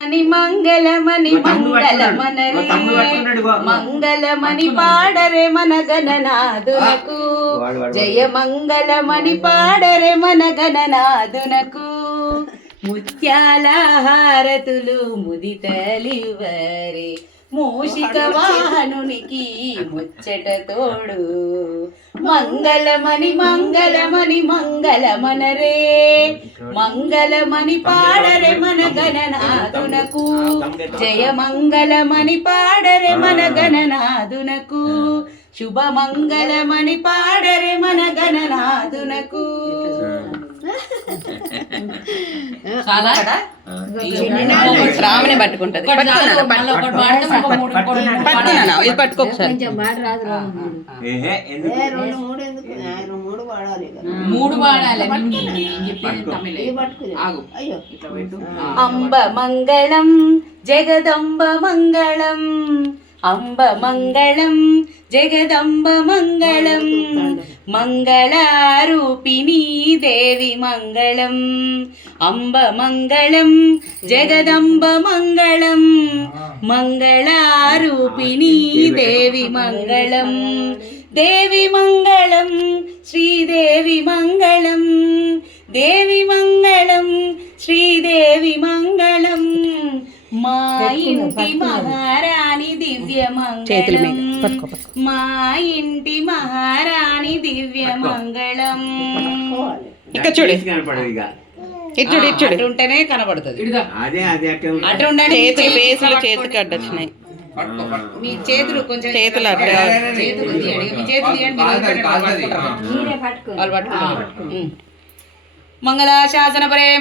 అని మంగళమని మంగళమనరే మంగళమని పాడరే మన గణనాథునకు జయ మంగళమని పాడరే మన గణనాథునకు ముత్యాల హారతులు ముదితలివరే మూషిక వాహనునికి ముచ్చట తోడు మంగళమని మంగళమని మంగళమనరే మంగళమని పాడరే మన గణనాథునకు జయ మంగళమని పాడరే మన గణనాథునకు శుభ మంగళమని పాడరే మన గణనాథునకు. రామనే పట్టుకుంటది అంబ మంగళం జగదంబ మంగళం అంబ మంగళం జగదంబ మంగళం మంగళారూపిణీ దేవి మంగళం అంబ మంగళం జగదంబ మంగళం మంగళారూపిణీ దేవి మంగళం దేవి మంగళం శ్రీదేవి మంగళం దేవి మంగళం శ్రీదేవి మంగళం మా ఇంటి మహారాణి దివ్య మంగళం మా ఇంటి మహారాణి దివ్య మంగళం. ఇక్కడ చూడు ఇచ్చుడు ఇచ్చుడు ఉంటేనే కనబడుతుంది. అటు ఉండండి చేతికి అడ్డొచ్చినాయి మీ చేతులు కొంచెం చేతులు చేతులు తీయండి మీ చేతులు తీయండి వాళ్ళు పట్టుకున్నారు. మంగళాశాసన ప్రేమ